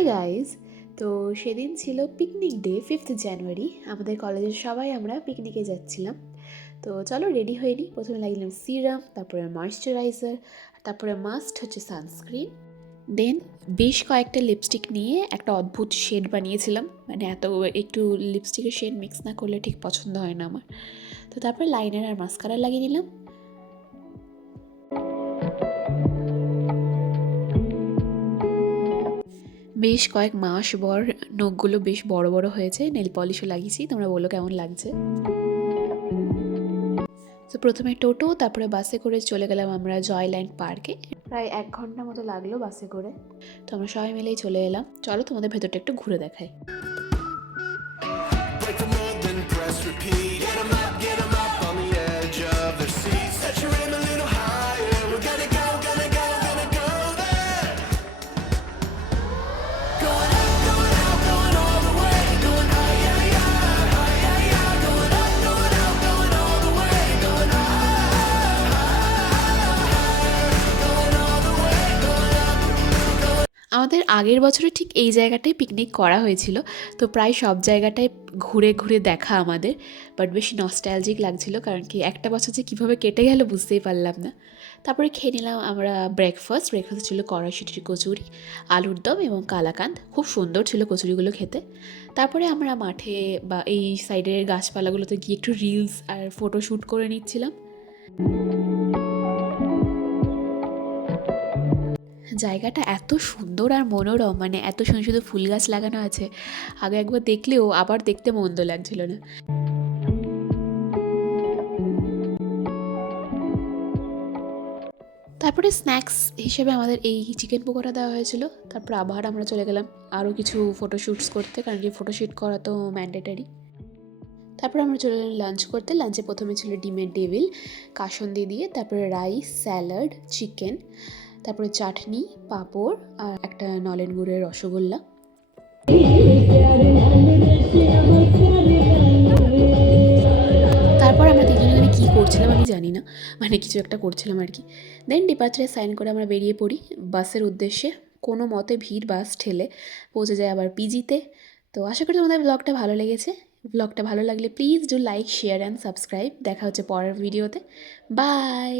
Hi guys. তো সেদিন ছিল পিকনিক ডে 5th জানুয়ারি। আমাদের কলেজের সবাই আমরা পিকনিকে যাচ্ছিলাম। তো চলো রেডি হয়ে নিই। প্রথমে লাগলাম সিরাম, তারপরে ময়েশ্চারাইজার, তারপরে মাস্ট হচ্ছে সানস্ক্রিন। দেন বেশ কয়েকটা লিপস্টিক নিয়ে একটা অদ্ভুত শেড বানিয়েছিলাম। মানে একটু লিপস্টিকের শেড মিক্স না করলে ঠিক পছন্দ হয় না আমার। তো তারপরে লাইনার আর মাস্কারা লাগিয়ে নিলাম। বেশ কয়েক মাস পর নখগুলো বেশ বড় বড় হয়েছে। নেল পলিশও লাগিয়েছি, তোমরা বলো কেমন লাগছে। তো প্রথমে টোটো, তারপরে বাসে করে চলে গেলাম আমরা জয়ল্যান্ড পার্কে। প্রায় 1 ঘন্টা মতো লাগলো বাসে করে। তো আমরা সবাই মিলেই চলে এলাম। চলো তোমাদের ভেতরটা একটু ঘুরে দেখাই। আমাদের আগের বছরে ঠিক এই জায়গাটায় পিকনিক করা হয়েছিল। তো প্রায় সব জায়গাটায় ঘুরে ঘুরে দেখা আমাদের, বাট বেশি নস্টালজিক লাগছিল, কারণ কি একটা বছর যে কীভাবে কেটে গেল বুঝতেই পারলাম না। তারপরে খেয়ে নিলাম আমরা ব্রেকফাস্ট ছিল কড়াইশুঁটির কচুরি, আলুর দম এবং কালাকাঁদ। খুব সুন্দর ছিল কচুরিগুলো খেতে। তারপরে আমরা মাঠে বা এই সাইডের গাছপালাগুলোতে গিয়ে একটু রিলস আর ফটো শ্যুট করে নিচ্ছিলাম। জায়গাটা এত সুন্দর আর মনোরম, মানে এত সুন্দর সুন্দর ফুল গাছ লাগানো আছে, আগে একবার দেখলেও আবার দেখতে মন্দ লাগছিল না। তারপরে স্ন্যাক্স হিসেবে আমাদের এই চিকেন পকোড়া দেওয়া হয়েছিল। তারপর আবার আমরা চলে গেলাম আরও কিছু ফটোশ্যুটস করতে, কারণ কি ফটোশ্যুট করা তো ম্যান্ডেটারি। তারপর আমরা চলে গেলাম লাঞ্চ করতে। লাঞ্চে প্রথমে ছিল ডিমের ডেভিল কাসুন্দি দিয়ে, তারপরে রাইস, স্যালাড, চিকেন, তারপরে চাটনি, পাঁপড় আর একটা নলেন গুড়ের রসগোল্লা। তারপর আমরা তিনজনে কী করছিলাম আমি জানি না, মানে কিছু একটা করছিলাম আর কি। দেন ডিপার্চারে সাইন করে আমরা বেরিয়ে পড়ি বাসের উদ্দেশ্যে। কোনো মতে ভিড় বাস ঠেলে পৌঁছে যায় আবার পিজিতে। তো আশা করি তোমাদের ব্লগটা ভালো লেগেছে। ব্লগটা ভালো লাগলে please do like, share and subscribe. দেখা হচ্ছে পরের ভিডিওতে। বাই।